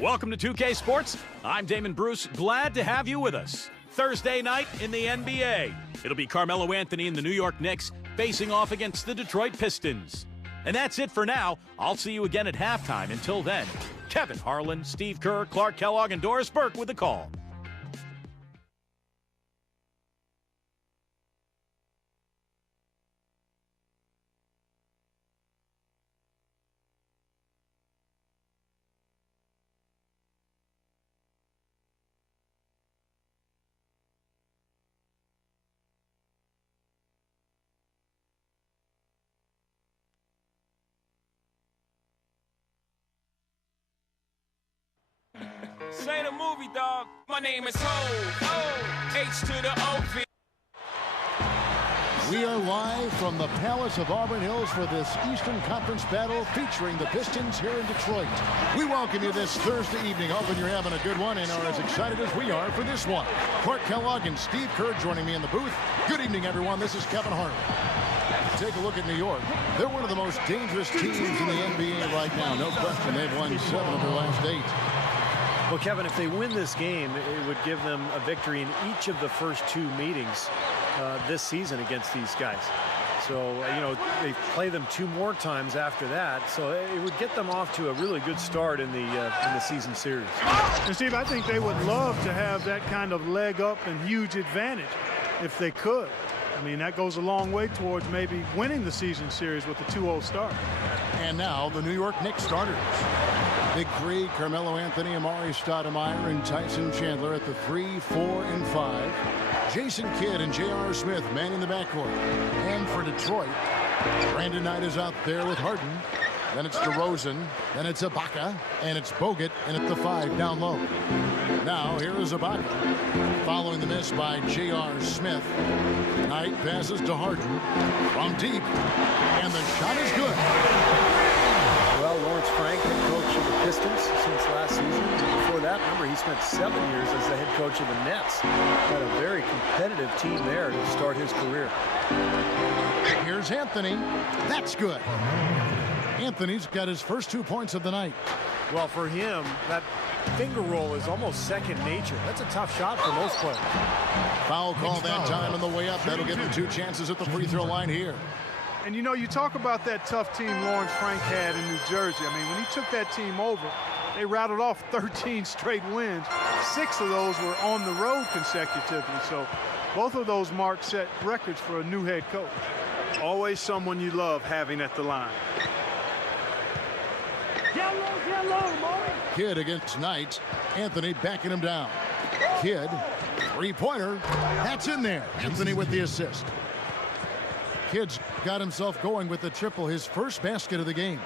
Welcome to 2K Sports. I'm Damon Bruce. Glad to have you with us. Thursday night in the NBA. It'll be Carmelo Anthony and the New York Knicks facing off against the Detroit Pistons. And that's it for now. I'll see you again at halftime. Until then, Kevin Harlan, Steve Kerr, Clark Kellogg, and Doris Burke with the call. This ain't a movie, dog. My name is Ho, H to the O-V. We are live from the Palace of Auburn Hills for this Eastern Conference battle featuring the Pistons here in Detroit. We welcome you this Thursday evening. Hoping you're having a good one and are as excited as we are for this one. Clark Kellogg and Steve Kerr joining me in the booth. Good evening, everyone. This is Kevin Harlan. Take a look at New York. They're one of the most dangerous teams in the NBA right now. No question, they've won 7 of their last 8. Well, Kevin, if they win this game, it would give them a victory in each of the first 2 meetings this season against these guys. So, you know, they play them 2 more times after that. So it would get them off to a really good start in the season series. And Steve, I think they would love to have that kind of leg up and huge advantage if they could. I mean, that goes a long way towards maybe winning the season series with a 2-0 start. And now the New York Knicks starters. Big 3, Carmelo Anthony, Amari Stoudemire, and Tyson Chandler at the 3, 4, and 5. Jason Kidd and J.R. Smith manning the backcourt. And for Detroit, Brandon Knight is out there with Harden. Then it's DeRozan. Then it's Ibaka. And it's Bogut. And at the 5 down low. Now here is Ibaka. Following the miss by J.R. Smith. Knight passes to Harden from deep. And the shot is good. Well, Lawrence Frank, head coach of the Pistons since last season. Before that, remember, he spent 7 years as the head coach of the Nets. Had a very competitive team there to start his career. Here's Anthony. That's good. Anthony's got his first 2 points of the night. Well, for him, that finger roll is almost second nature. That's a tough shot for most players. Foul call that time on the way up. That'll give him 2 chances at the free throw line here. And, you know, you talk about that tough team Lawrence Frank had in New Jersey. I mean, when he took that team over, they rattled off 13 straight wins. 6 of those were on the road consecutively. So both of those marks set records for a new head coach. Always someone you love having at the line. Kidd against Knight. Anthony backing him down. Kidd, 3-pointer. That's in there. Anthony with the assist. Kidd's got himself going with the triple, his first basket of the game.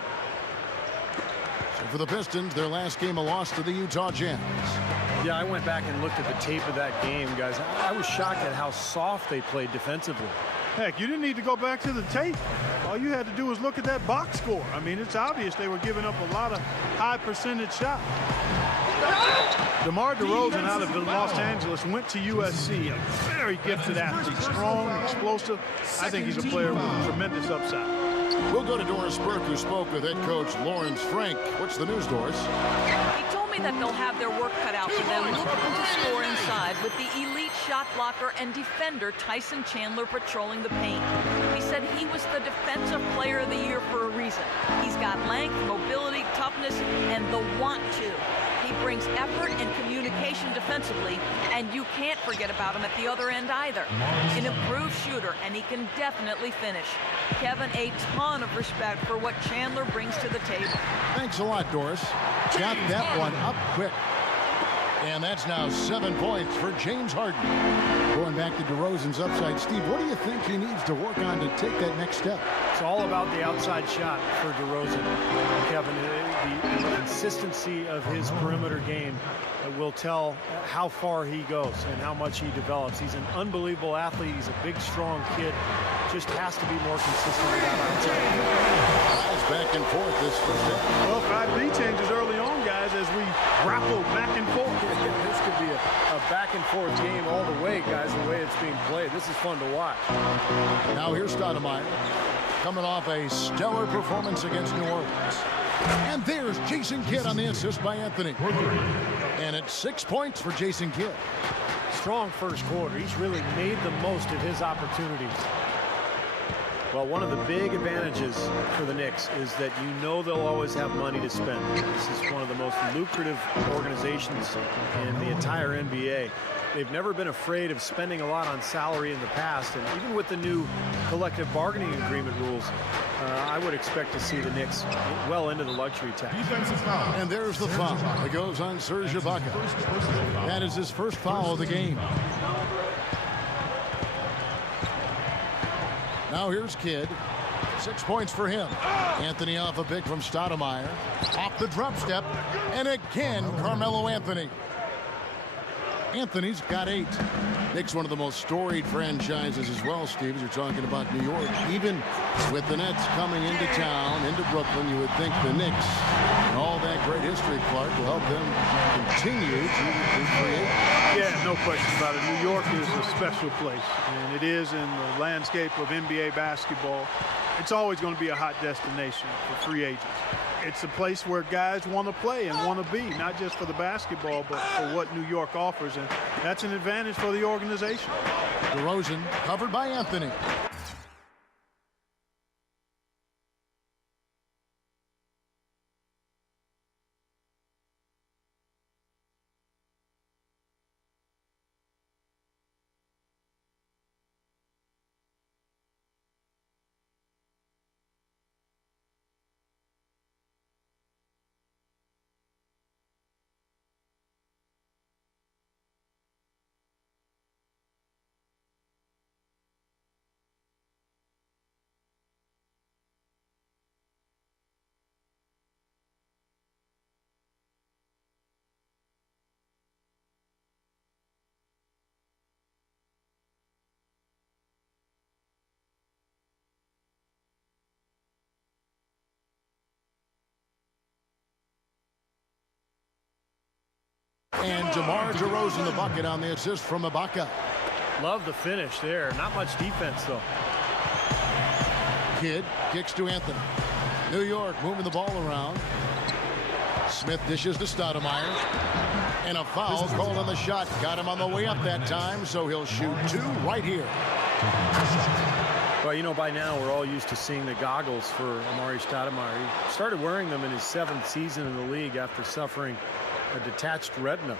So for the Pistons, their last game a loss to the Utah Jazz. Yeah, I went back and looked at the tape of that game, guys. I was shocked at how soft they played defensively. Heck, you didn't need to go back to the tape. All you had to do was look at that box score. I mean, it's obvious they were giving up a lot of high percentage shots. DeMar DeRozan out of Los Angeles went to USC. A very gifted athlete, strong, explosive. I think he's a player with tremendous upside. We'll go to Doris Burke, who spoke with head coach Lawrence Frank. What's the news, Doris? He told me that they'll have their work cut out for them looking to score inside with the elite shot blocker and defender Tyson Chandler patrolling the paint. He said he was the defensive player of the year for a reason. He's got length, mobility, toughness, and the want to. He brings effort and communication defensively, and you can't forget about him at the other end either. An improved shooter, and he can definitely finish. Kevin, a ton of respect for what Chandler brings to the table. Thanks a lot, Doris. Got that one up quick. And that's now 7 points for James Harden. Going back to DeRozan's upside. Steve, what do you think he needs to work on to take that next step? It's all about the outside shot for DeRozan. Kevin, the consistency of his perimeter game will tell how far he goes and how much he develops. He's an unbelievable athlete. He's a big, strong kid. Just has to be more consistent with that outside. It's back and forth this first half. Well, 5B changes early on, guys, as we grapple back and forth. This could be a back and forth game all the way, guys, the way it's being played. This is fun to watch. Now here's Stoudemire, coming off a stellar performance against New Orleans. And there's Jason Kidd on the assist by Anthony. And it's 6 points for Jason Kidd. Strong first quarter. He's really made the most of his opportunities. Well, one of the big advantages for the Knicks is that you know they'll always have money to spend. This is one of the most lucrative organizations in the entire NBA. They've never been afraid of spending a lot on salary in the past, and even with the new collective bargaining agreement rules, I would expect to see the Knicks well into the luxury tax. And there's the foul. It goes on Serge Ibaka. That is his first foul of the game. Now here's Kidd. 6 points for him. Anthony off a pick from Stoudemire. Off the drop step. And again, Carmelo Anthony. Anthony's got 8. Knicks, one of the most storied franchises as well, Steve, as you're talking about New York. Even with the Nets coming into town, into Brooklyn, you would think the Knicks and all that great history, Clark, will help them continue to create. Yeah, no question about it. New York is a special place, and it is in the landscape of NBA basketball. It's always going to be a hot destination for free agents. It's a place where guys want to play and want to be, not just for the basketball, but for what New York offers, and that's an advantage for the organization. DeRozan covered by Anthony. And DeMar DeRozan the bucket on the assist from Ibaka. Love the finish there. Not much defense, though. Kidd kicks to Anthony. New York moving the ball around. Smith dishes to Stoudemire. And a foul called on the shot. Got him on the way up that time, so he'll shoot 2 right here. Well, you know, by now we're all used to seeing the goggles for Amari Stoudemire. He started wearing them in his 7th season in the league after suffering a detached retina.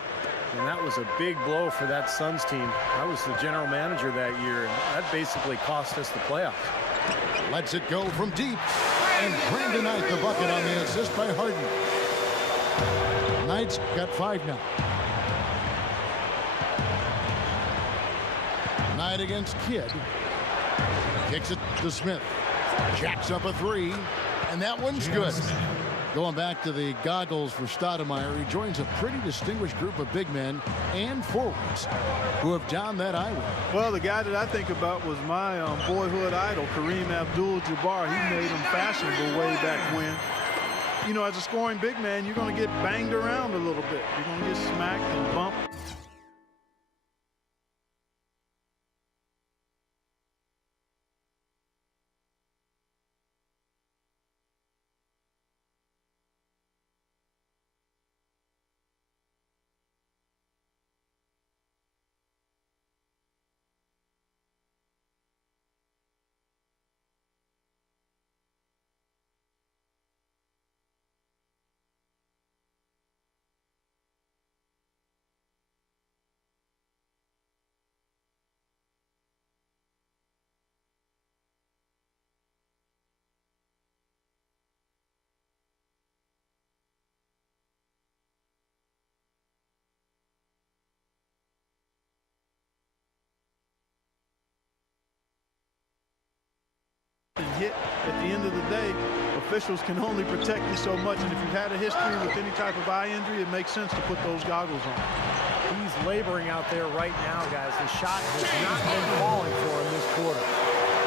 And that was a big blow for that Suns team. I was the general manager that year, and that basically cost us the playoffs. Lets it go from deep. And Brandon Knight the bucket on the assist by Harden. Knight's got 5 now. Knight against Kidd. Kicks it to Smith. Jacks up a 3. And that one's good. Going back to the goggles for Stoudemire, he joins a pretty distinguished group of big men and forwards who have donned that eyewear. Well, the guy that I think about was my boyhood idol, Kareem Abdul-Jabbar. He made him fashionable way back when. You know, as a scoring big man, you're going to get banged around a little bit. You're going to get smacked and bumped. Hit at the end of the day, officials can only protect you so much, and if you've had a history with any type of eye injury, it makes sense to put those goggles on. He's laboring out there right now, guys. The shot has not been falling for him this quarter.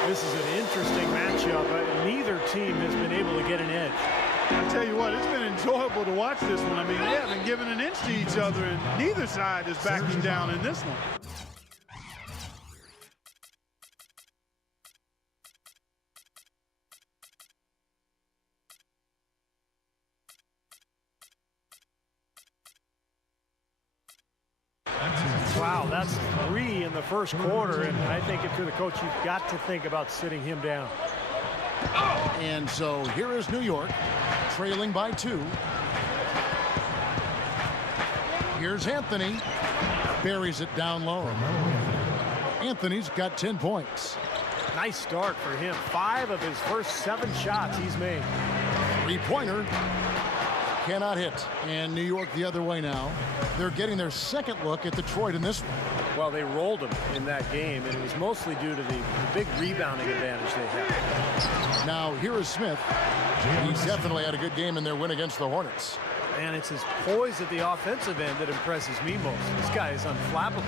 This is an interesting matchup. Neither team has been able to get an edge. I tell you what, it's been enjoyable to watch this one. I mean, they haven't given an inch to each other, and neither side is backing down in this one. foul. That's 3 in the first quarter, and I think if you're the coach, you've got to think about sitting him down. And so here is New York, trailing by 2. Here's Anthony. Buries it down low. Anthony's got 10 points. Nice start for him. 5 of his first 7 shots he's made. 3-pointer. Cannot hit. And New York the other way now. They're getting their second look at Detroit in this one. Well, they rolled him in that game, and it was mostly due to the big rebounding advantage they had. Now, here is Smith. He's definitely had a good game in their win against the Hornets. And it's his poise at the offensive end that impresses me most. This guy is unflappable.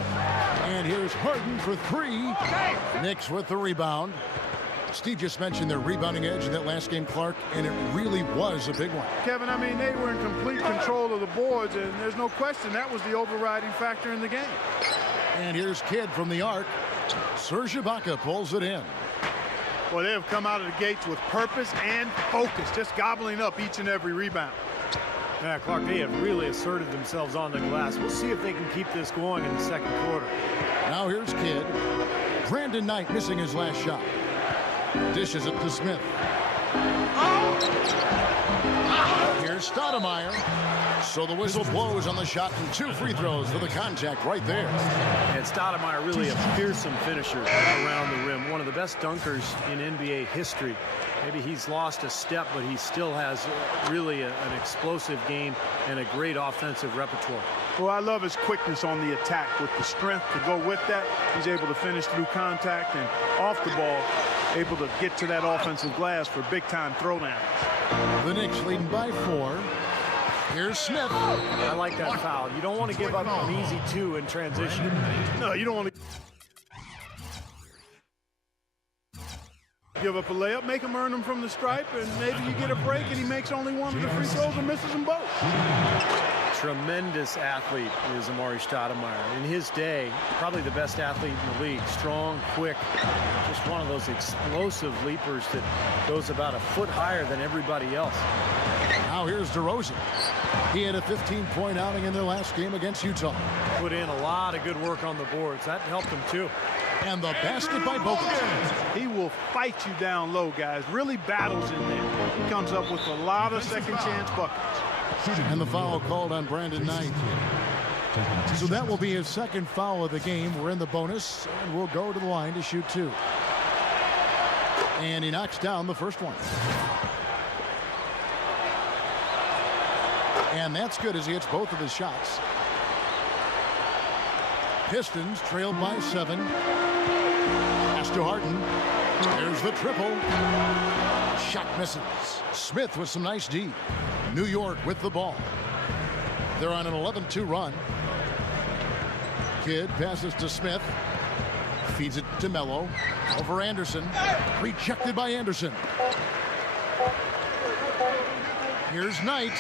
And here's Harden for 3. Knicks with the rebound. Steve just mentioned their rebounding edge in that last game, Clark, and it really was a big one. Kevin, I mean, they were in complete control of the boards, and there's no question that was the overriding factor in the game. And here's Kidd from the arc. Serge Ibaka pulls it in. Well, they have come out of the gates with purpose and focus, just gobbling up each and every rebound. Yeah, Clark, they have really asserted themselves on the glass. We'll see if they can keep this going in the second quarter. Now here's Kidd. Brandon Knight missing his last shot. Dishes it to Smith. Here's Stoudemire. So the whistle blows on the shot and 2 free throws for the contact right there. And Stoudemire really a fearsome finisher around the rim. One of the best dunkers in NBA history. Maybe he's lost a step, but he still has really an explosive game and a great offensive repertoire. Well, I love his quickness on the attack with the strength to go with that. He's able to finish through contact and off the ball, able to get to that offensive glass for big-time throwdowns. The Knicks leading by 4. Here's Smith. I like that foul. You don't want to give up an easy 2 in transition. No, you don't want to give up a layup, make him earn them from the stripe, and maybe you get a break and he makes only 1 of the free throws and misses them both. Tremendous athlete is Amari Stoudemire. In his day, probably the best athlete in the league. Strong, quick, just one of those explosive leapers that goes about a foot higher than everybody else. Now here's DeRozan. He had a 15-point outing in their last game against Utah. Put in a lot of good work on the boards. That helped him too. And the basket by Bogut. He will fight you down low, guys. Really battles in there. He comes up with a lot of second-chance buckets. And the foul called on Brandon Knight. So that will be his second foul of the game. We're in the bonus, and we'll go to the line to shoot 2. And he knocks down the first one. And that's good as he hits both of his shots. Pistons trailed by 7. Pass to Harden. There's the triple. Shot misses. Smith with some nice D. New York with the ball. They're on an 11-2 run. Kidd passes to Smith. Feeds it to Melo. Over Anderson. Rejected by Anderson. Here's Knight.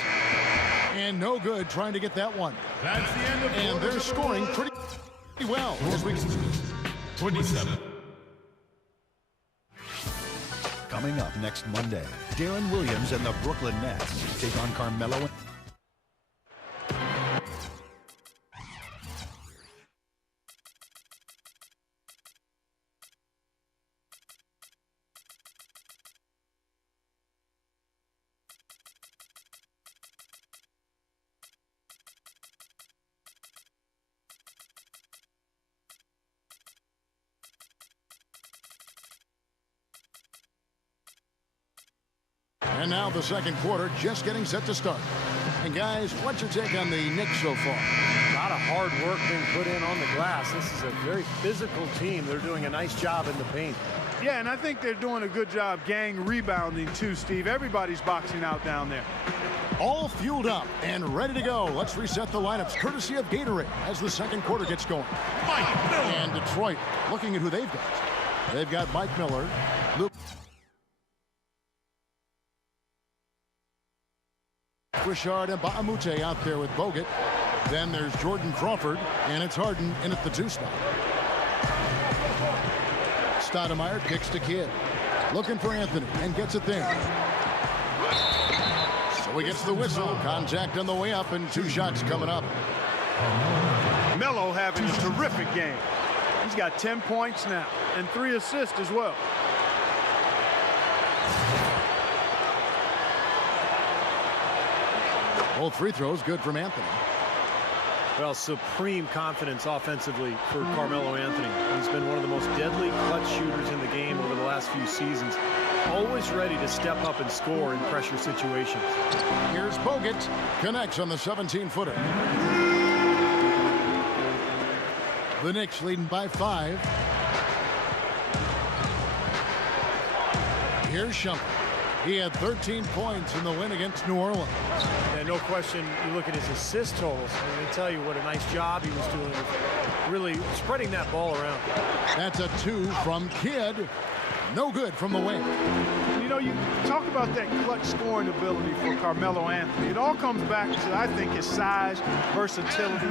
And no good trying to get that one. That's the end of and they're scoring pretty well. As we 27. Coming up next Monday, Darren Williams and the Brooklyn Nets take on Carmelo. And now the second quarter just getting set to start. And guys, what's your take on the Knicks so far? A lot of hard work being put in on the glass. This is a very physical team. They're doing a nice job in the paint. Yeah, and I think they're doing a good job gang rebounding too, Steve. Everybody's boxing out down there. All fueled up and ready to go. Let's reset the lineups courtesy of Gatorade as the second quarter gets going. Mike Miller. And Detroit looking at who they've got. They've got Mike Miller, Luke Richard and Baamute out there with Bogut. Then there's Jordan Crawford, and it's Harden in at the 2 spot. Stoudemire kicks to Kidd. Looking for Anthony and gets it there. So he gets the whistle. Contact on the way up and 2 shots coming up. Melo having a terrific game. He's got 10 points now and 3 assists as well. Both free throws good from Anthony. Well, supreme confidence offensively for Carmelo Anthony. He's been one of the most deadly clutch shooters in the game over the last few seasons. Always ready to step up and score in pressure situations. Here's Bogut. Connects on the 17-footer. The Knicks leading by 5. Here's Shumpert. He had 13 points in the win against New Orleans. And no question, you look at his assist totals, and they tell you what a nice job he was doing with really spreading that ball around. That's a 2 from Kidd. No good from the wing. You know, you talk about that clutch scoring ability for Carmelo Anthony. It all comes back to, I think, his size, versatility,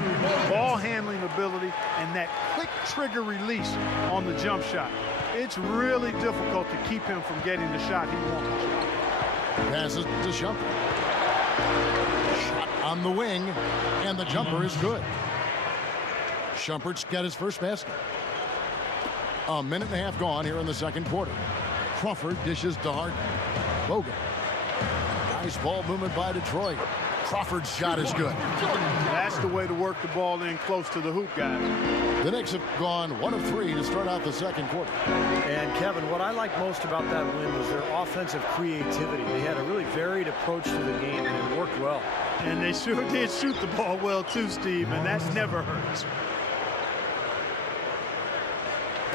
ball handling ability, and that quick trigger release on the jump shot. It's really difficult to keep him from getting the shot he wants. Passes to Shumpert. Shot on the wing, and the jumper is good. Shumpert's got his first basket. A minute and a half gone here in the second quarter. Crawford dishes to Harden. Bogut. Nice ball movement by Detroit. Crawford's shot is good. That's the way to work the ball in close to the hoop, guys. The Knicks have gone 1 of 3 to start out the second quarter. And Kevin, what I like most about that win was their offensive creativity. They had a really varied approach to the game, and it worked well. And they sure did shoot the ball well too, Steve, and that never hurts.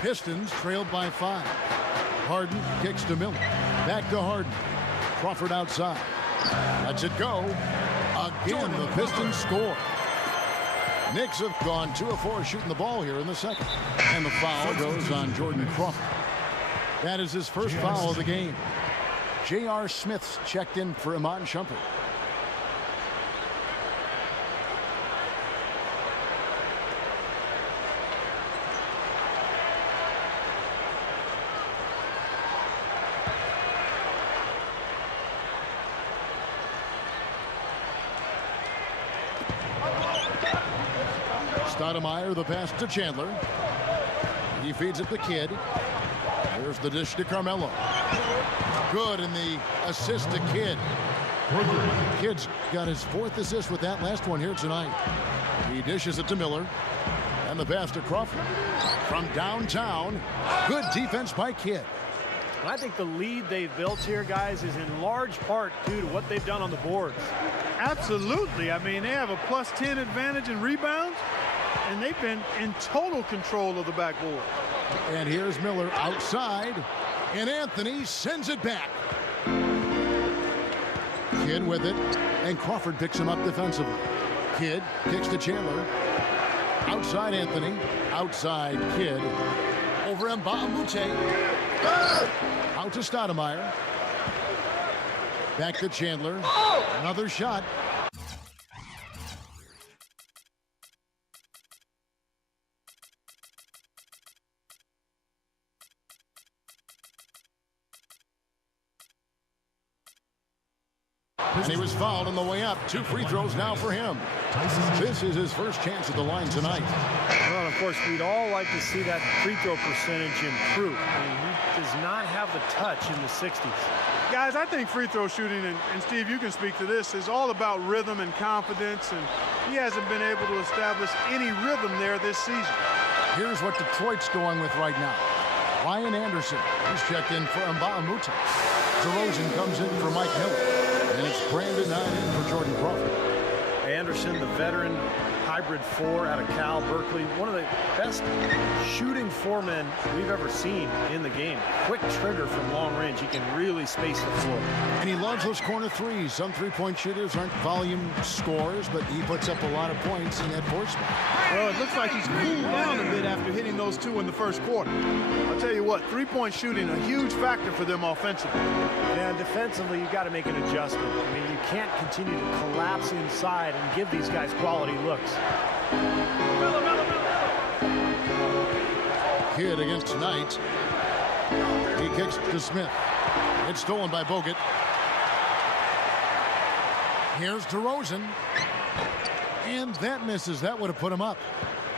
Pistons trailed by 5. Harden kicks to Miller. Back to Harden. Crawford outside. Lets it go. Again, the Pistons score. Knicks have gone 2 of 4 shooting the ball here in the second. And the foul goes on Jordan Crawford. That is his first foul of the game. J.R. Smith's checked in for Iman Shumpert. Stoudemire, the pass to Chandler. He feeds it to Kidd. Here's the dish to Carmelo. Good, and the assist to Kidd. Kidd's got his 4th assist with that last one here tonight. He dishes it to Miller. And the pass to Crawford. From downtown, good defense by Kidd. And I think the lead they've built here, guys, is in large part due to what they've done on the boards. Absolutely. I mean, they have a +10 advantage in rebounds, and they've been in total control of the backboard. And here's Miller outside, and Anthony sends it back. Kidd with it, and Crawford picks him up defensively. Kidd kicks to Chandler. Outside Anthony, outside Kidd. Over Mbamute. Out to Stoudemire. Back to Chandler. Another shot. And he was fouled on the way up. 2 free throws now for him. This is his first chance at the line tonight. Well, of course, we'd all like to see that free throw percentage improve. I mean, he does not have the touch in the 60s. Guys, I think free throw shooting, and Steve, you can speak to this, is all about rhythm and confidence, and he hasn't been able to establish any rhythm there this season. Here's what Detroit's going with right now. Ryan Anderson, he's checked in for Mbamute. DeRozan comes in for Mike Miller. And it's Brandon Knight in for Jordan Crawford. Anderson, the veteran hybrid 4 out of Cal Berkeley. One of the best shooting 4-men we've ever seen in the game. Quick trigger from long range. He can really space the floor. And he loves those corner 3s. Some 3-point shooters aren't volume scorers, but he puts up a lot of points in that 4th spot. Well, it looks like he's cooled down a bit after hitting those 2 in the first quarter. I'll tell you what, 3-point shooting, a huge factor for them offensively. And defensively, you got to make an adjustment. I mean, you can't continue to collapse inside and give these guys quality looks. Kidd against Knight. He kicks to Smith. It's stolen by Bogut. Here's DeRozan. And that misses. That would have put him up.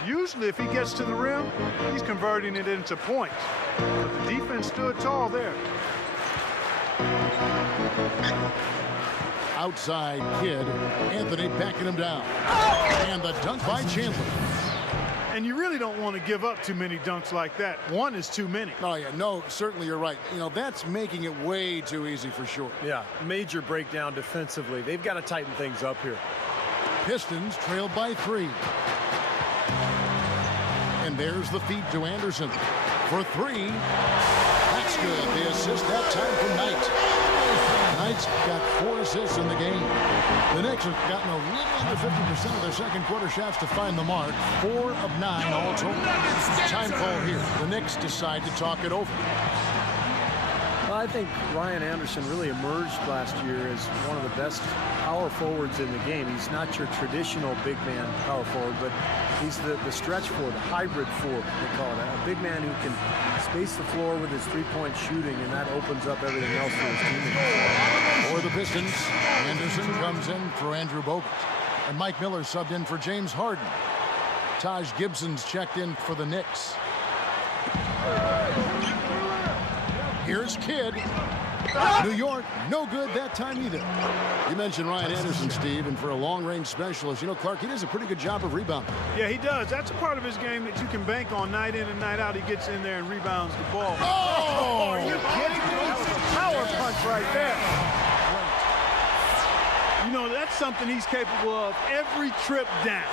Usually, if he gets to the rim, he's converting it into points. But the defense stood tall there. Outside Kidd. Anthony backing him down. And the dunk by Chandler. And you really don't want to give up too many dunks like that. One is too many. Oh, yeah, no, certainly you're right. You know, that's making it way too easy for sure. Yeah, major breakdown defensively. They've got to tighten things up here. Pistons trailed by 3. And there's the feed to Anderson for 3. That's good. The assist that time from Knight. Knight's got 4 assists in the game. The Knicks have gotten a little under 50% of their second quarter shots to find the mark. 4 of 9 all total. Time call here. The Knicks decide to talk it over. Well, I think Ryan Anderson really emerged last year as one of the best power forwards in the game. He's not your traditional big man power forward, but he's the stretch forward, the hybrid forward, they call it. A big man who can space the floor with his three-point shooting, and that opens up everything else for his team. For the Pistons, Anderson comes in for Andrew Bogut. And Mike Miller subbed in for James Harden. Taj Gibson's checked in for the Knicks. Here's Kidd. New York, no good that time either. You mentioned Ryan Anderson, Steve, and for a long-range specialist, you know, Clark, he does a pretty good job of rebounding. Yeah, he does. That's a part of his game that you can bank on night in and night out. He gets in there and rebounds the ball. Oh! Are you kidding me? Power punch right there. You know, that's something he's capable of every trip down.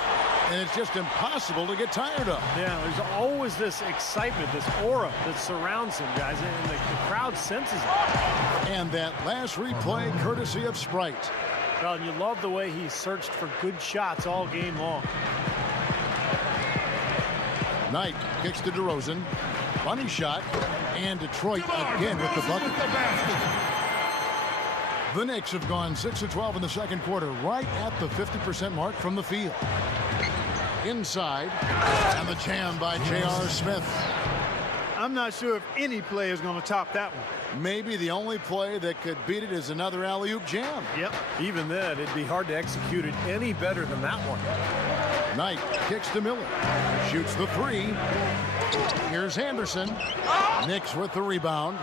And it's just impossible to get tired of. Yeah, there's always this excitement, this aura that surrounds him, guys, and the crowd senses it. And that last replay, courtesy of Sprite. Well, and you love the way he searched for good shots all game long. Knight kicks to DeRozan. Funny shot. And Detroit again with the bucket. The Knicks have gone 6 of 12 in the second quarter, right at the 50% mark from the field. Inside, and the jam by J.R. Smith. I'm not sure if any play is going to top that one. Maybe the only play that could beat it is another alley-oop jam. Yep. Even then, it'd be hard to execute it any better than that one. Knight kicks to Miller. Shoots the 3. Here's Anderson. Knicks with the rebound.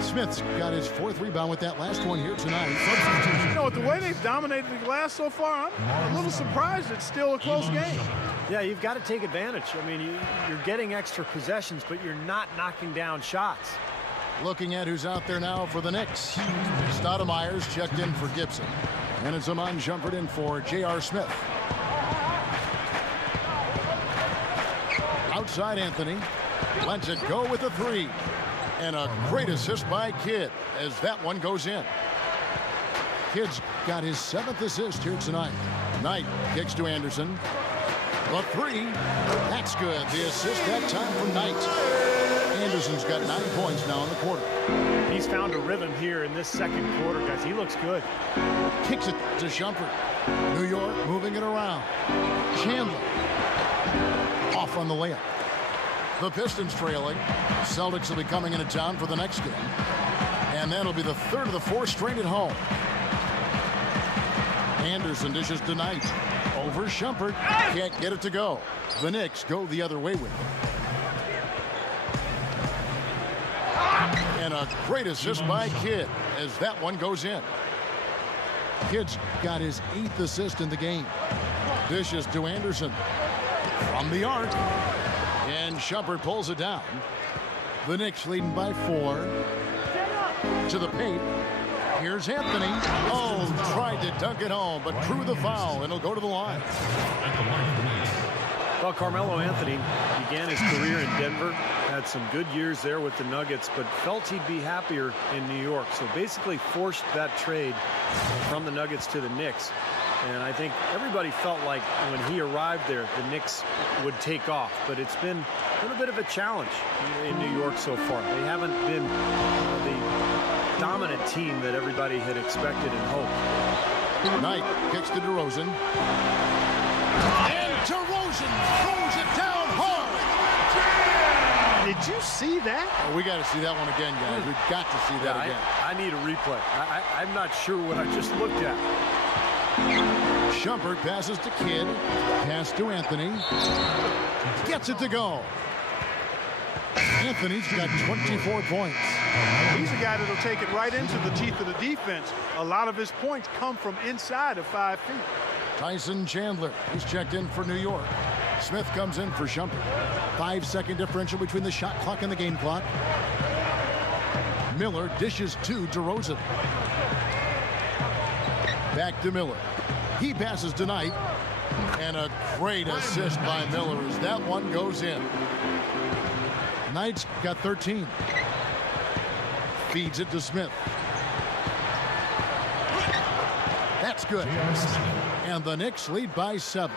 Smith's got his 4th rebound with that last one here tonight. You know, with the way they've dominated the glass so far, I'm a little surprised it's still a close game. Yeah, you've got to take advantage. I mean, you're getting extra possessions, but you're not knocking down shots. Looking at who's out there now for the Knicks. Stoudemire's checked in for Gibson. And it's Iman Shumpert in for J.R. Smith. Outside Anthony. Lets it go with the 3. And a great assist by Kidd as that one goes in. Kidd's got his 7th assist here tonight. Knight kicks to Anderson. The 3. That's good. The assist that time from Knight. Anderson's got 9 points now in the quarter. He's found a rhythm here in this second quarter, guys. He looks good. Kicks it to Shumpert. New York moving it around. Chandler. Off on the layup. The Pistons trailing. Celtics will be coming into town for the next game. And that'll be the 3rd of the 4 straight at home. Anderson dishes to Knight. Over Shumpert. Can't get it to go. The Knicks go the other way with it. And a great assist by Kidd as that one goes in. Kidd's got his 8th assist in the game. Dishes to Anderson. From the arc. And Shumpert pulls it down. The Knicks leading by 4. To the paint. Here's Anthony. Oh, tried to dunk it home, but drew the foul, and he'll go to the line. Well, Carmelo Anthony began his career in Denver, had some good years there with the Nuggets, but felt he'd be happier in New York. So basically forced that trade from the Nuggets to the Knicks. And I think everybody felt like when he arrived there, the Knicks would take off. But it's been a little bit of a challenge in New York so far. They haven't been the dominant team that everybody had expected and hoped. Knight kicks to DeRozan. And DeRozan throws it down hard. Did you see that? Oh, we got to see that one again, guys. We've got to see that again. I need a replay. I'm not sure what I just looked at. Shumpert passes to Kidd. Pass to Anthony. Gets it to go. Anthony's got 24 points. He's a guy that'll take it right into the teeth of the defense. A lot of his points come from inside of 5 feet. Tyson Chandler, who's checked in for New York. Smith comes in for Shumpert. 5-second differential between the shot clock and the game clock. Miller dishes to DeRozan. Back to Miller. He passes to Knight. And a great assist by Miller as that one goes in. Knight's got 13. Feeds it to Smith. That's good. And the Knicks lead by 7.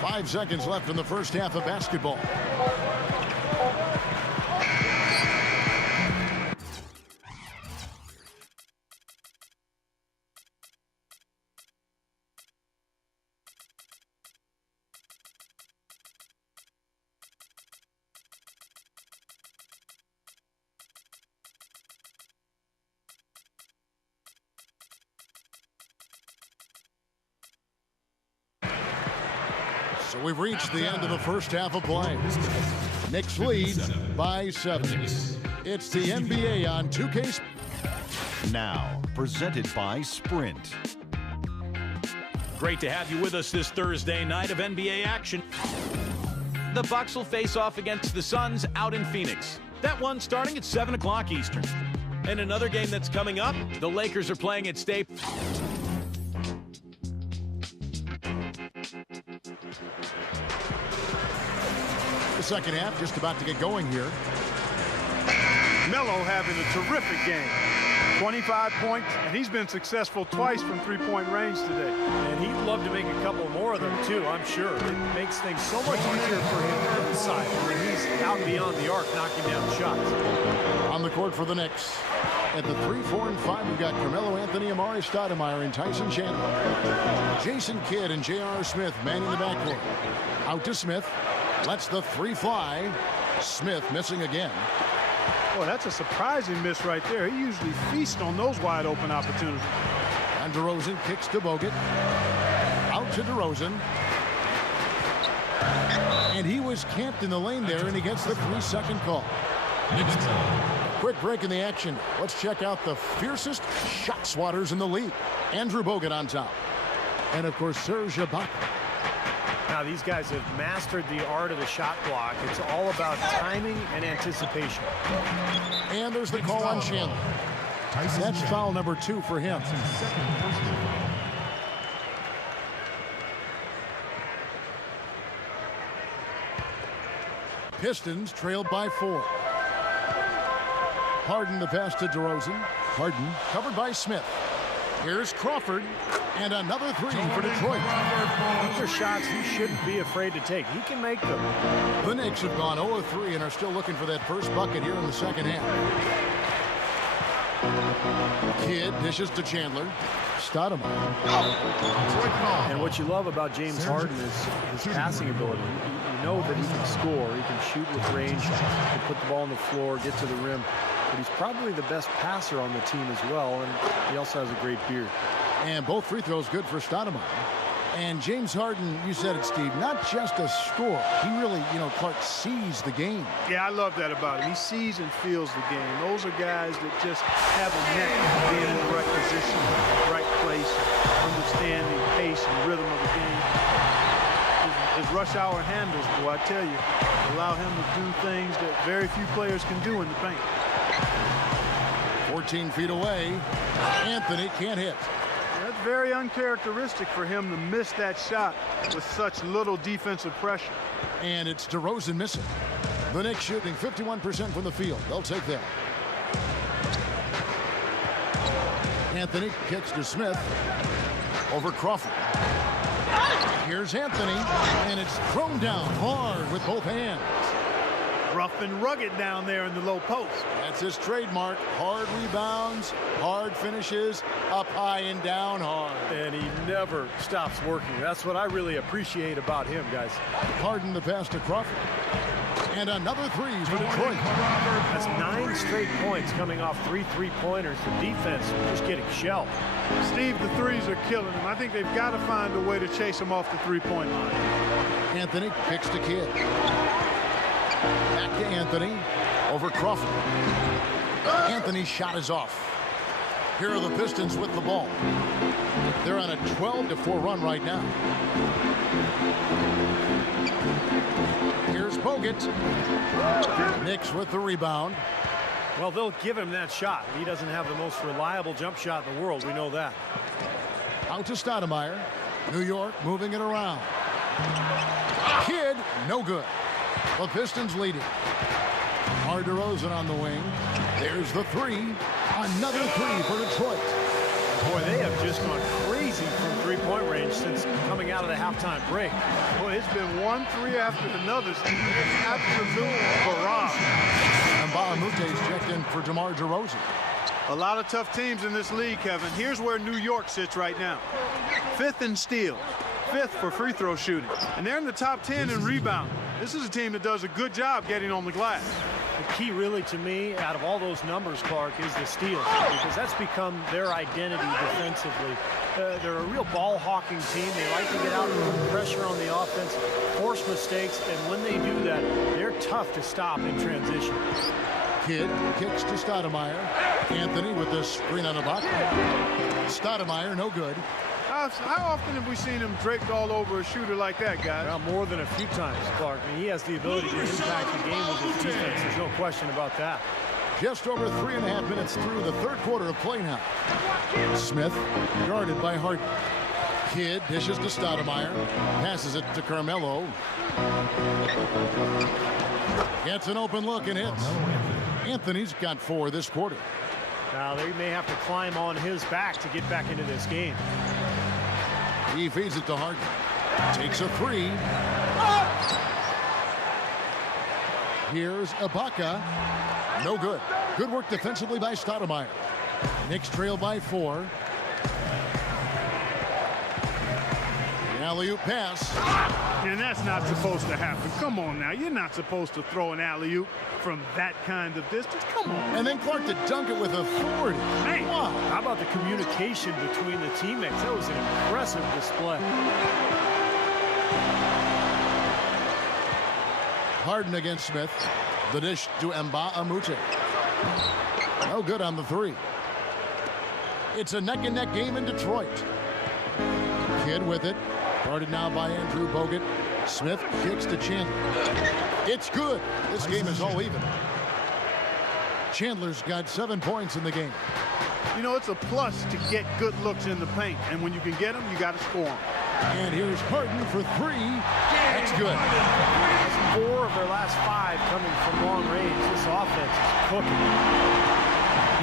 5 seconds left in the first half of basketball. So we've reached the end of the first half of play. Knicks lead by 7. It's the NBA on 2K. Now, presented by Sprint. Great to have you with us this Thursday night of NBA action. The Bucks will face off against the Suns out in Phoenix. That one starting at 7 o'clock Eastern. And another game that's coming up, the Lakers are playing at Staples. The second half just about to get going here. Melo having a terrific game. 25 points, and he's been successful twice from three-point range today. And he'd love to make a couple more of them, too, I'm sure. It makes things so much easier for him inside when he's out beyond the arc knocking down shots. On the court for the Knicks. At the 3, 4, and 5, we've got Carmelo Anthony, Amari Stoudemire, and Tyson Chandler. Jason Kidd and J.R. Smith manning the backcourt. Out to Smith. Lets the 3 fly. Smith missing again. Boy, that's a surprising miss right there. He usually feasts on those wide open opportunities. And DeRozan kicks to Bogut. Out to DeRozan. And he was camped in the lane there, and he gets the 3-second call. Quick break in the action. Let's check out the fiercest shot swatters in the league. Andrew Bogut on top. And, of course, Serge Ibaka. Now, these guys have mastered the art of the shot block. It's all about timing and anticipation. And there's the call on Chandler. That's foul number 2 for him. Pistons trailed by 4. Harden the pass to DeRozan. Harden covered by Smith. Here's Crawford. And another 3 for Detroit. These are shots he shouldn't be afraid to take. He can make them. The Knicks have gone 0 of 3 and are still looking for that first bucket here in the second half. Kidd dishes to Chandler. Stoudemire. And what you love about James Harden is his passing ability. You know that he can score. He can shoot with range. He can put the ball on the floor, get to the rim. But he's probably the best passer on the team as well. And he also has a great beard. And both free throws good for Stoudemire. And James Harden, you said it, Steve, not just a scorer. He really, Clark sees the game. Yeah, I love that about him. He sees and feels the game. Those are guys that just have a knack for being in the right position, right place, understanding pace and rhythm of the game. His rush hour handles, boy, I tell you, allow him to do things that very few players can do in the paint. 14 feet away. Anthony can't hit. That's very uncharacteristic for him to miss that shot with such little defensive pressure. And it's DeRozan missing. The Knicks shooting 51% from the field. They'll take that. Anthony kicks to Smith. Over Crawford. Here's Anthony. And it's thrown down hard with both hands. Rough and rugged down there in the low post. That's his trademark. Hard rebounds, hard finishes, up high and down hard. And he never stops working. That's what I really appreciate about him, guys. Harden the pass to Crawford. And another three for Detroit. That's 9 straight points coming off 3 3-pointers. The defense just getting shelled. Steve, the threes are killing him. I think they've got to find a way to chase him off the three-point line. Anthony kicks to Kidd. Back to Anthony. Over Crawford. Anthony's shot is off. Here are the Pistons with the ball. They're on a 12-4 run right now. Here's Bogut. Knicks with the rebound. Well, they'll give him that shot. He doesn't have the most reliable jump shot in the world. We know that. Out to Stoudemire. New York moving it around. Kidd, no good. The Pistons leading. DeRozan on the wing. There's the three. Another three for Detroit. Boy, they have just gone crazy from three-point range since coming out of the halftime break. Boy, it's been one three after another. Absolute barrage. And Mbah-a-Moute's checked in for DeRozan. A lot of tough teams in this league, Kevin. Here's where New York sits right now. 5th in steals, 5th for free throw shooting, and they're in the top 10 in rebounding. This is a team that does a good job getting on the glass. The key really to me out of all those numbers, Clark, is the steals, because that's become their identity defensively. They're a real ball hawking team. They like to get out and put pressure on the offense, force mistakes, and when they do that, they're tough to stop in transition. Kidd kicks to Stoudemire. Anthony with the screen on the block. Stoudemire, no good. How often have we seen him draped all over a shooter like that, guys? Well, more than a few times, Clark. I mean, he has the ability to impact the game with his defense. There's no question about that. Just over 3.5 minutes through the third quarter of play now. Smith guarded by Harden. Kidd dishes to Stoudemire. Passes it to Carmelo. Gets an open look and hits. Anthony's got 4 this quarter. Now they may have to climb on his back to get back into this game. He feeds it to Harden. Takes a 3. Here's Ibaka. No good. Good work defensively by Stoudemire. Knicks trail by 4. The alley-oop pass. And that's not supposed to happen. Come on now. You're not supposed to throw an alley-oop from that kind of distance. Come on. And then Clark to dunk it with authority. Man. Wow. How about the communication between the teammates? That was an impressive display. Harden against Smith. The dish to Mbah-a-Moute. No good on the 3. It's a neck-and-neck game in Detroit. Kidd with it. Guarded now by Andrew Bogut. Smith kicks to Chandler. It's good. This game is all even. Chandler's got 7 points in the game. You know, it's a plus to get good looks in the paint. And when you can get them, you got to score them. And here's Harden for 3. That's good. 4 of their last 5 coming from long range. This offense is cooking.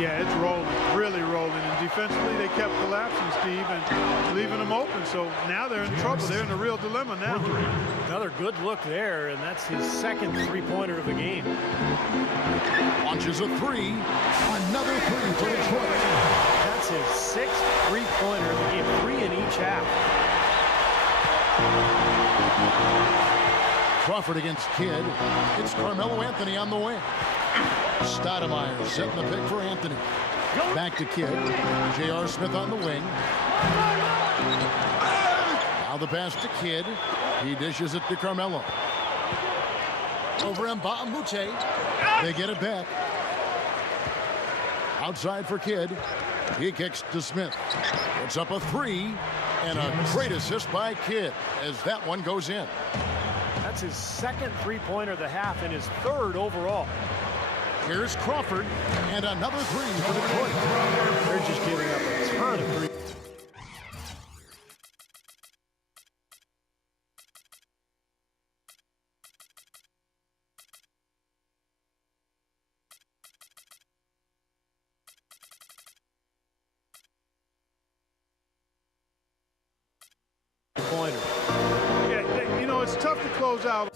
Yeah, it's rolling, really rolling. And defensively, they kept collapsing, Steve, and leaving them open. So now they're in trouble. They're in a real dilemma now. Another good look there, and that's his second three-pointer of the game. Launches a 3. Another 3 for Detroit. That's his 6th three-pointer of the game. 3 in each half. Crawford against Kidd. It's Carmelo Anthony on the wing. Stoudemire setting the pick for Anthony. Back to Kidd. J.R. Smith on the wing. Now the pass to Kidd. He dishes it to Carmelo. Over Mbah-a-Moute. They get it back. Outside for Kidd. He kicks to Smith. Puts up a 3. And a great assist by Kidd as that one goes in. That's his second three-pointer of the half and his 3rd overall. Here's Crawford, and another 3 for Detroit. They're just giving up a ton of threes. Yeah, you know, it's tough to close out.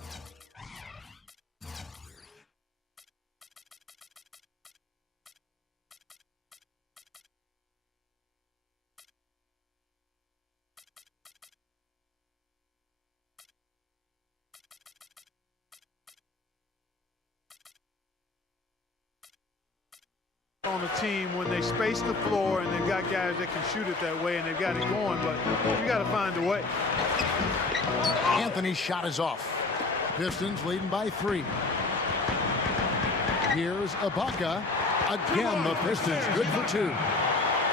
on a team when they space the floor and they've got guys that can shoot it that way and they've got it going, but you got to find a way. Anthony's shot is off. Pistons leading by 3. Here's Ibaka. Again, the Pistons good for 2.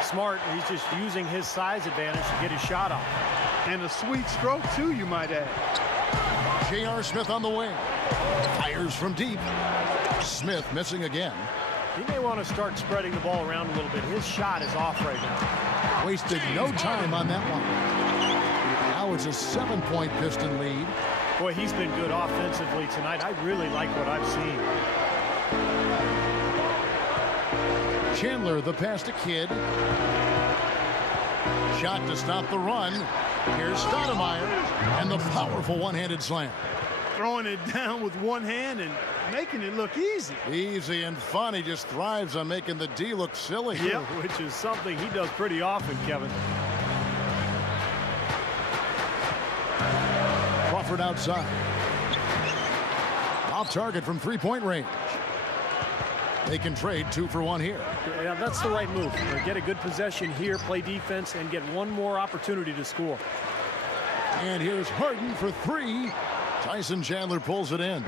Smart. He's just using his size advantage to get his shot off. And a sweet stroke, too, you might add. J.R. Smith on the wing. Fires from deep. Smith missing again. He may want to start spreading the ball around a little bit. His shot is off right now. Wasted no time on that one. Now it's a 7-point Piston lead. Boy, he's been good offensively tonight. I really like what I've seen. Chandler, the pass to Kidd. Shot to stop the run. Here's Stoudemire. And the powerful one-handed slam. Throwing it down with one hand and making it look easy. Easy and fun. He just thrives on making the D look silly. Yeah, which is something he does pretty often, Kevin. Crawford outside. Off target from 3-point range. They can trade 2 for 1 here. Yeah, that's the right move. Get a good possession here, play defense, and get one more opportunity to score. And here's Harden for 3. Tyson Chandler pulls it in.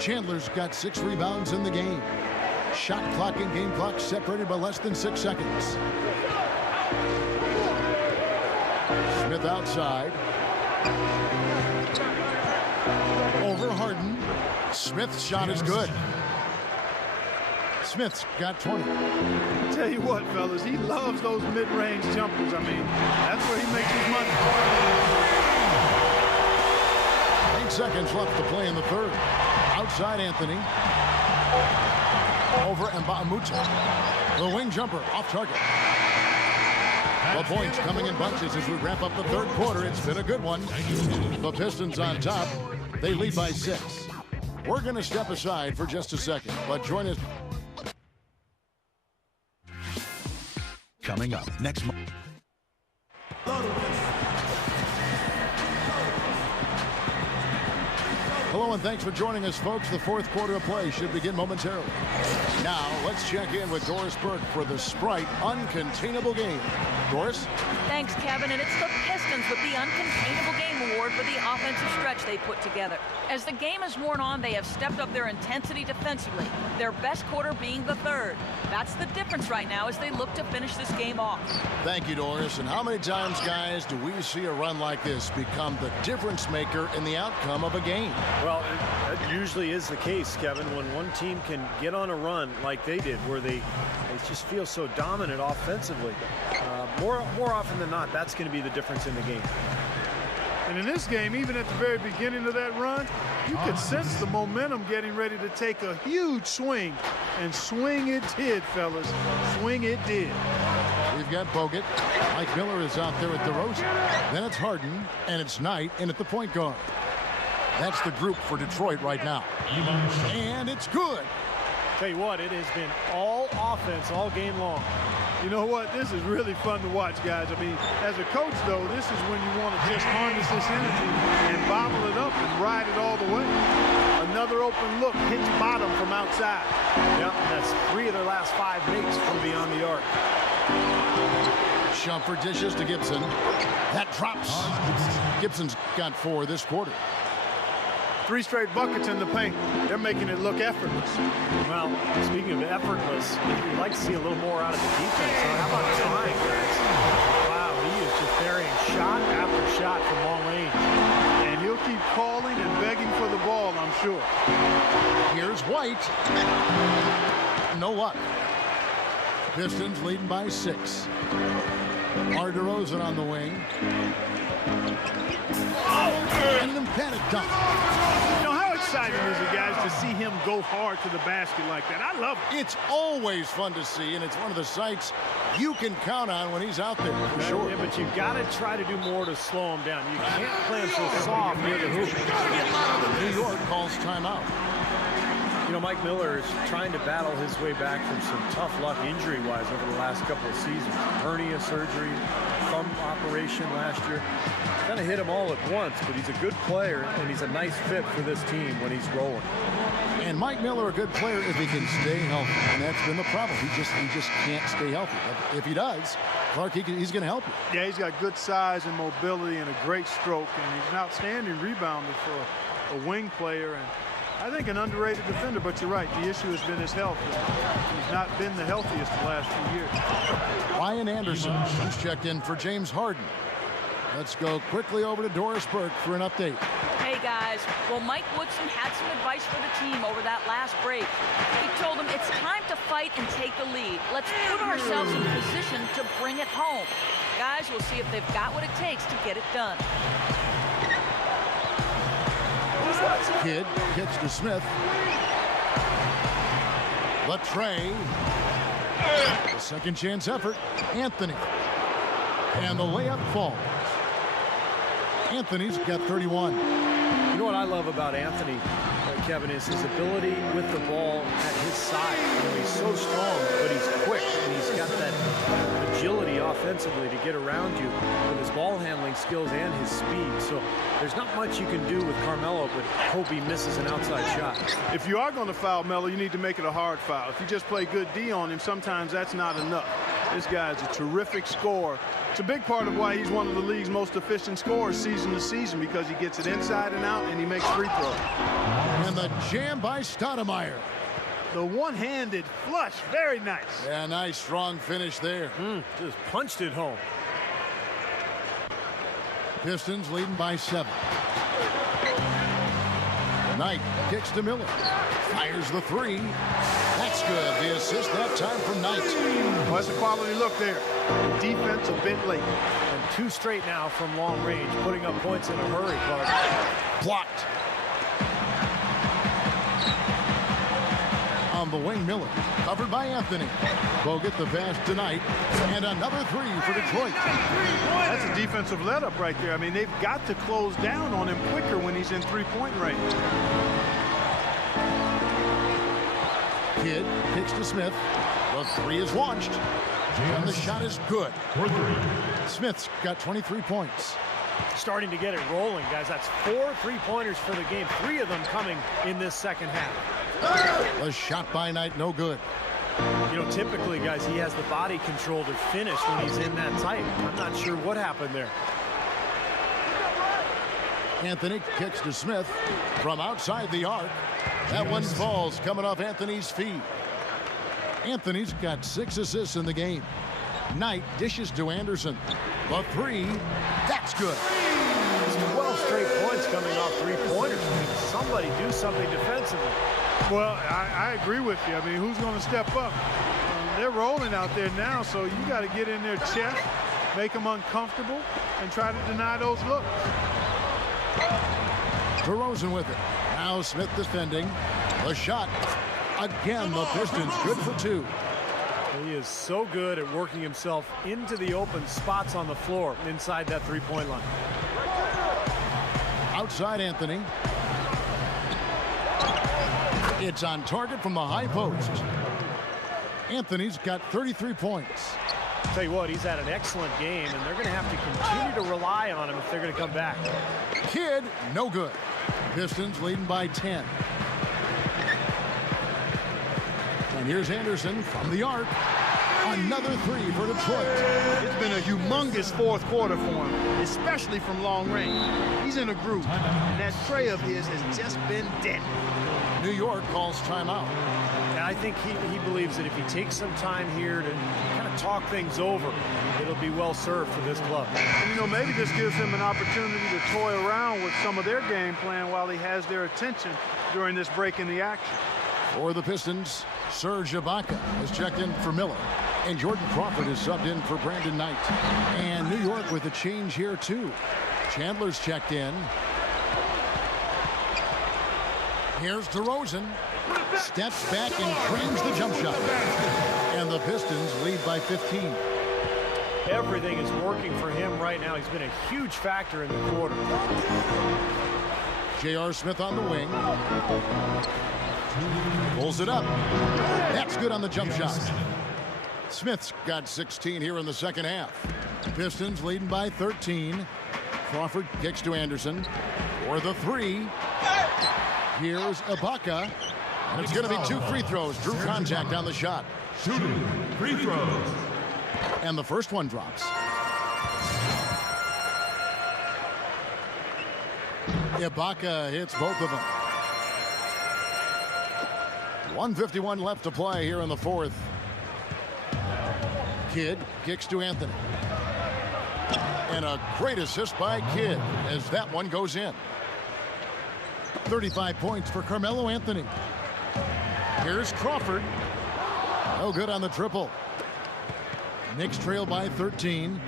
Chandler's got 6 rebounds in the game. Shot clock and game clock separated by less than 6 seconds. Smith outside. Over Harden. Smith's shot is good. Smith's got 20. Tell you what, fellas, he loves those mid-range jumpers. I mean, that's where he makes his money. 8 seconds left to play in the third. Outside Anthony. Over Mbamamucha. The wing jumper off target. The points coming in bunches as we wrap up the third quarter. It's been a good one. The Pistons on top. They lead by 6. We're going to step aside for just a second, but join us. Coming up next month. Hello and thanks for joining us, folks. The fourth quarter of play should begin momentarily. Now, let's check in with Doris Burke for the Sprite Uncontainable Game. Doris? Thanks, Kevin, and it's the Pistons with the Uncontainable Game Award for the offensive stretch they put together. As the game has worn on, they have stepped up their intensity defensively, their best quarter being the third. That's the difference right now as they look to finish this game off. Thank you, Doris. And how many times, guys, do we see a run like this become the difference maker in the outcome of a game? Well, it usually is the case, Kevin, when one team can get on a run like they did, where they just feel so dominant offensively. More often than not, that's going to be the difference in the game. And in this game, even at the very beginning of that run, you could sense the momentum getting ready to take a huge swing. And swing it did, fellas. Swing it did. We've got Bogut. Mike Miller is out there at DeRozan. Then it's Harden, and it's Knight in at the point guard. That's the group for Detroit right now. And it's good. Tell you what, it has been all offense all game long. You know what? This is really fun to watch, guys. I mean, as a coach, though, this is when you want to just harness this energy and bottle it up and ride it all the way. Another open look, hits bottom from outside. Yep, that's 3 of their last 5 makes from beyond the arc. Shumpert dishes to Gibson. That drops. Gibson's got 4 this quarter. 3 straight buckets in the paint. They're making it look effortless. Well, speaking of effortless, you'd like to see a little more out of the defense. So how about trying, guys? Wow, he is just burying shot after shot from long range. And he'll keep calling and begging for the ball, I'm sure. Here's White. No luck. Pistons leading by 6. DeRozan on the wing. And an emphatic dunk. You know, how exciting is it, guys, to see him go hard to the basket like that? I love it. It's always fun to see, and it's one of the sights you can count on when he's out there, for sure. Yeah, but you've got to try to do more to slow him down. You can't play him so soft near the hoop. New York calls timeout. You know, Mike Miller is trying to battle his way back from some tough luck injury-wise over the last couple of seasons. Hernia surgery, thumb operation last year. Kind of hit him all at once, but he's a good player, and he's a nice fit for this team when he's rolling. And Mike Miller, a good player if he can stay healthy, and that's been the problem. He just can't stay healthy. If he does, Clark, he's going to help you. Yeah, he's got good size and mobility and a great stroke, and he's an outstanding rebounder for a wing player, and I think an underrated defender. But you're right, the issue has been his health. He's not been the healthiest the last few years. Ryan Anderson has checked in for James Harden. Let's go quickly over to Doris Burke for an update. Hey guys, well, Mike Woodson had some advice for the team over that last break. He told them it's time to fight and take the lead. Let's put ourselves in position to bring it home. Guys, we'll see if they've got what it takes to get it done. Kidd gets to Smith. Latre. A second chance effort. Anthony. And the layup falls. Anthony's got 31. You know what I love about Anthony, Kevin, is his ability with the ball at his side. You know, he's so strong, but he's quick, and he's got that agility offensively to get around you with his ball handling skills and his speed. So there's not much you can do with Carmelo, but hope he misses an outside shot. If you are going to foul Melo, you need to make it a hard foul. If you just play good D on him, sometimes that's not enough. This guy's a terrific scorer. It's a big part of why he's one of the league's most efficient scorers season to season, because he gets it inside and out and he makes free throws. And the jam by Stoudemire. The one-handed flush, very nice. Yeah, nice strong finish there. Just punched it home. Pistons leading by 7. Knight kicks to Miller. Fires the 3. That's good. The assist that time from Knight. Well, that's a quality look there. Defense a bit late. And 2 straight now from long range, putting up points in a hurry, Clark. Blocked. On the wing, Miller. Covered by Anthony. Bogut the pass to Knight. And another 3 for Detroit. That's a defensive let-up right there. I mean, they've got to close down on him quicker when he's in three-point range. Kidd kicks to Smith. The 3 is launched. And the shot is good. Smith's got 23 points. Starting to get it rolling, guys. That's 4 3-pointers for the game. 3 of them coming in this second half. The shot by Knight, no good. You know, typically, guys, he has the body control to finish when he's in that tight. I'm not sure what happened there. Anthony kicks to Smith from outside the arc. That one falls coming off Anthony's feet. Anthony's got 6 assists in the game. Knight dishes to Anderson. The 3, that's good. 12 straight points coming off 3-pointers. Somebody do something defensively. Well, I agree with you. I mean, who's going to step up? They're rolling out there now, so you got to get in their chest, make them uncomfortable, and try to deny those looks. DeRozan with it. Now Smith defending. The shot. Again, the Pistons good for 2. He is so good at working himself into the open spots on the floor inside that 3-point line. Outside Anthony. It's on target from the high post. Anthony's got 33 points. Tell you what, he's had an excellent game, and they're going to have to continue to rely on him if they're going to come back. Kidd, no good. Pistons leading by 10. And here's Anderson from the arc. Another 3 for Detroit. It's been a humongous fourth quarter for him, especially from long range. He's in a groove, and that tray of his has just been dead. New York calls timeout. And I think he believes that if he takes some time here to kind of talk things over, it'll be well served for this club. And, you know, maybe this gives him an opportunity to toy around with some of their game plan while he has their attention during this break in the action. For the Pistons, Serge Ibaka has checked in for Miller. And Jordan Crawford is subbed in for Brandon Knight. And New York with a change here, too. Chandler's checked in. Here's DeRozan. Steps back and frames the jump shot. And the Pistons lead by 15. Everything is working for him right now. He's been a huge factor in the quarter. J.R. Smith on the wing. Pulls it up. That's good on the jump shot. Smith's got 16 here in the second half. Pistons leading by 13. Crawford kicks to Anderson for the three. Here's Ibaka. And it's going to be 2 free throws. Drew contact on the shot. Shooting free throws. And the first one drops. Ibaka hits both of them. 1:51 left to play here in the fourth. Kidd kicks to Anthony. And a great assist by Kidd as that one goes in. 35 points for Carmelo Anthony. Here's Crawford. No good on the triple. Knicks trail by 13.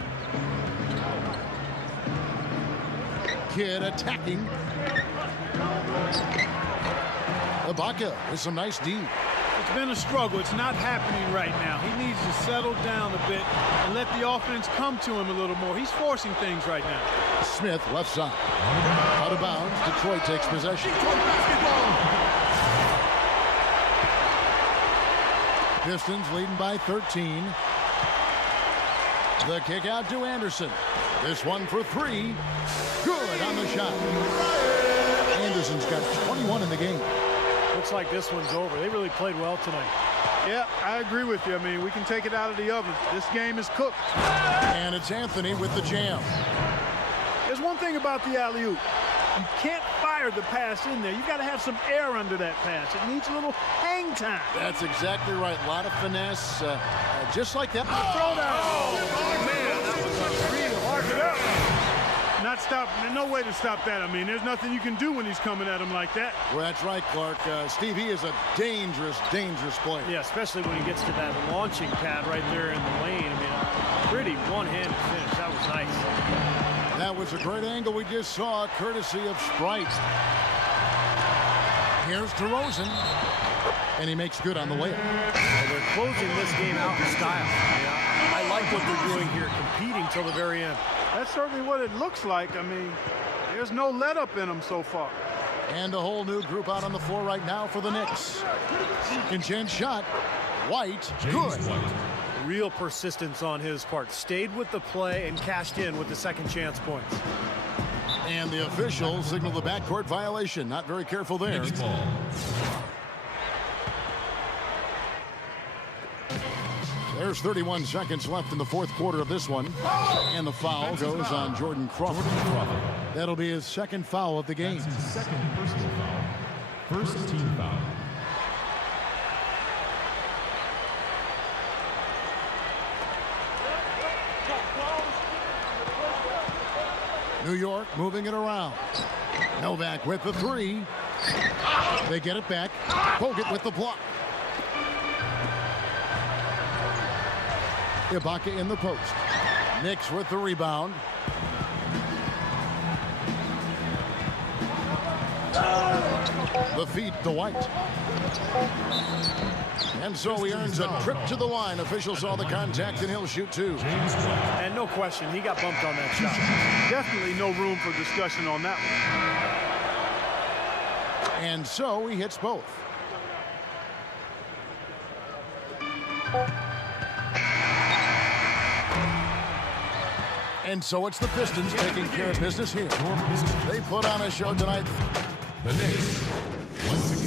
Kidd attacking. Ibaka with some nice D. It's been a struggle. It's not happening right now. He needs to settle down a bit and let the offense come to him a little more. He's forcing things right now. Smith left side. Out of bounds. Detroit takes possession. Pistons leading by 13. The kick out to Anderson. This one for 3. Good on the shot. Anderson's got 21 in the game. Looks like this one's over. They really played well tonight. Yeah, I agree with you. I mean, we can take it out of the oven. This game is cooked. And it's Anthony with the jam. There's one thing about the alley-oop. You can't fire the pass in there. You got to have some air under that pass. It needs a little hang time. That's exactly right. A lot of finesse. Just like that. Throw down. Oh, man, that was a real hard it up. Not stop. No way to stop that. I mean, there's nothing you can do when he's coming at him like that. Well, that's right, Clark. Steve, he is a dangerous, dangerous player. Yeah, especially when he gets to that launching pad right there in the lane. I mean, a pretty one-handed finish. That was nice. That was a great angle we just saw, courtesy of Sprite. Here's DeRozan. And he makes good on the layup. Well, they're closing this game out in style. Yeah, I like what they're doing here, competing till the very end. That's certainly what it looks like. I mean, there's no let-up in them so far. And a whole new group out on the floor right now for the Knicks. Second chance shot. White, good. Real persistence on his part. Stayed with the play and cashed in with the second chance points. And the official signaled the backcourt violation. Not very careful there. There's 31 seconds left in the fourth quarter of this one. And the foul goes on Jordan Crawford. That'll be his second foul of the game. That's his second personal foul. First team foul. New York moving it around. Novak with the 3. They get it back. Bogut with the block. Ibaka in the post. Knicks with the rebound. The feed to White. And so he earns a trip to the line. Officials saw the contact and he'll shoot 2. And no question, he got bumped on that shot. Definitely no room for discussion on that one. And so he hits both. And so it's the Pistons taking care of business here. They put on a show tonight. The Knicks, once again.